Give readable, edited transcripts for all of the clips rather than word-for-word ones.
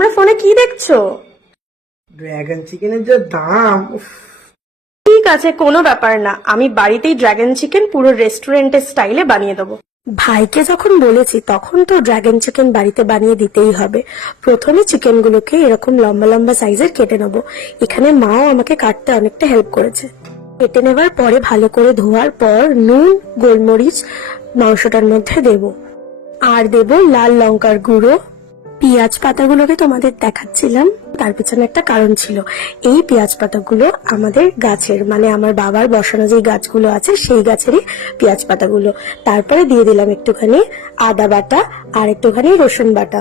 তোমরা ফোনে কি দেখছো? ড্রাগন চিকেনের যা দাম! উফ। ঠিক আছে, কোনো ব্যাপার না, আমি বাড়িতেই ড্রাগন চিকেন পুরো রেস্টুরেন্টের স্টাইলে বানিয়ে দেবো। ভাইকে যখন বলেছি তখন তো ড্রাগন চিকেন বাড়িতে বানিয়ে দিতেই হবে। প্রথমে চিকেনগুলোকে এরকম লম্বা লম্বা সাইজের কেটে নেব। এখানে মাও আমাকে কাটতে অনেকটা হেল্প করেছে। কেটে নেবার পরে ভালো করে ধোয়ার পর নুন, গোলমরিচ মাংসটার মধ্যে দেব, আর দেব লাল লঙ্কার গুঁড়ো। পেঁয়াজ পাতাগুলোকে তোমাদের দেখাচ্ছিলাম, তার পিছনে একটা কারণ ছিল। এই পেঁয়াজ পাতাগুলো আমাদের গাছের, মানে আমার বাবার বসানো যে গাছগুলো আছে সেই গাছেরই পেঁয়াজ পাতাগুলো। তারপরে দিয়ে দিলাম একটুখানি আদা বাটা আর একটুখানি রসুন বাটা।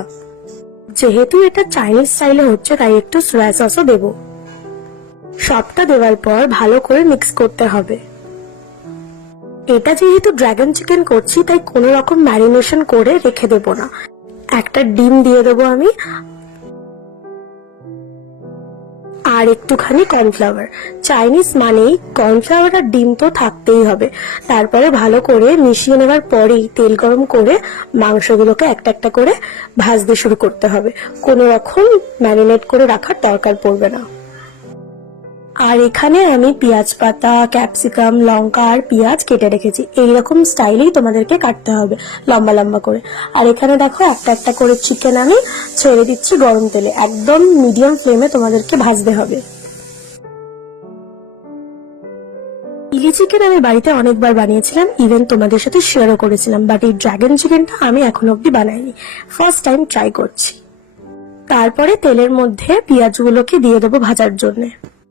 যেহেতু এটা চাইনিজ স্টাইলে হচ্ছে তাই একটু সয়া সসও দেব। সবটা দেওয়ার পর ভালো করে মিক্স করতে হবে। এটা যেহেতু ড্রাগন চিকেন করছি তাই কোনো রকম ম্যারিনেশন করে রেখে দেবো না। একটা ডিম দিয়ে দেবো আমি, আর একটুখানি কর্নফ্লাওয়ার। চাইনিজ মানেই কর্নফ্লাওয়ার আর ডিম তো থাকতেই হবে। তারপরে ভালো করে মিশিয়ে নেবার পরেই তেল গরম করে মাংসগুলোকে একটা একটা করে ভাজতে শুরু করতে হবে। কোনো রকম ম্যারিনেট করে রাখার দরকার পড়বে না। আর এখানে আমি পেঁয়াজ পাতা, ক্যাপসিকাম, লঙ্কা আর পেঁয়াজ কেটে রেখেছি। এইরকম স্টাইলেই তোমাদেরকে কাটতে হবে, লম্বা লম্বা করে। আর এখানে দেখো একটা একটা করে চিকেন আমি ছেড়ে দিচ্ছি গরম তেলে। একদম মিডিয়াম ফ্লেমে তোমাদেরকে ভাজতে হবে। চিলি চিকেন আমি বাড়িতে অনেকবার বানিয়েছিলাম, ইভেন তোমাদের সাথে শেয়ারও করেছিলাম, বাট এই ড্রাগন চিকেনটা আমি এখনো অব্দি বানাইনি, ফার্স্ট টাইম ট্রাই করছি। তারপরে তেলের মধ্যে পেঁয়াজগুলোকে দিয়ে দেবো ভাজার জন্য।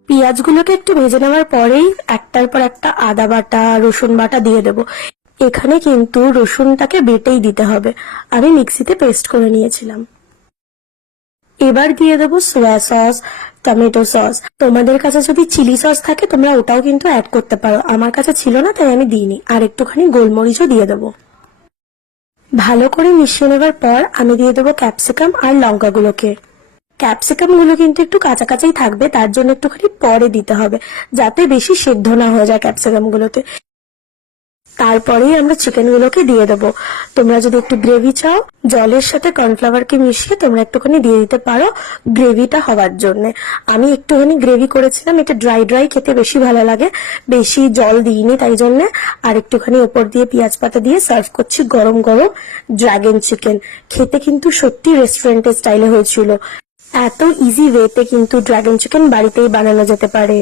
পেঁয়াজগুলোকে একটু ভেজে নেওয়ার পরেই একটার পর একটা আদা বাটা, রসুন বাটা দিয়ে দেবো। এখানে কিন্তু রসুনটাকে বেটেই দিতে হবে, আমি মিক্সিতে পেস্ট করে নিয়েছিলাম। এবার দিয়ে দেবো সোয়া সস, টমেটো সস। তোমাদের কাছে যদি চিলি সস থাকে তোমরা ওটাও কিন্তু অ্যাড করতে পারো, আমার কাছে ছিল না তাই আমি দিইনি। আর একটুখানি গোলমরিচও দিয়ে দেবো। ভালো করে মিশিয়ে নেবার পর আমি দিয়ে দেবো ক্যাপসিকাম আর লঙ্কাগুলোকে। ক্যাপসিকাম গুলো কিন্তু একটু কাঁচা কাঁচাই থাকবে, তার জন্য একটুখানি পরে দিতে হবে যাতে বেশি সেদ্ধ না হয়ে যায় ক্যাপসিকাম গুলোতে। তারপরেই আমরা চিকেন গুলোকে দিয়ে দেবো। তোমরা যদি একটু গ্রেভি চাও, জলের সাথে কর্নফ্লাওয়ারকে মিশিয়ে তোমরা একটুখানি দিয়ে দিতে পারো গ্রেভিটা হওয়ার জন্য। আমি একটুখানি গ্রেভি করেছিলাম, এটা ড্রাই ড্রাই খেতে বেশি ভালো লাগে, বেশি জল দিইনি তাই জন্য। আর একটুখানি ওপর দিয়ে পেঁয়াজ পাতা দিয়ে সার্ভ করছি গরম গরম ড্রাগন চিকেন। খেতে কিন্তু সত্যি রেস্টুরেন্টের স্টাইলে হয়েছিল। এত ইজি ওয়েতে কিন্তু ড্রাগন চিকেন বাড়িতেই বানানো যেতে পারে।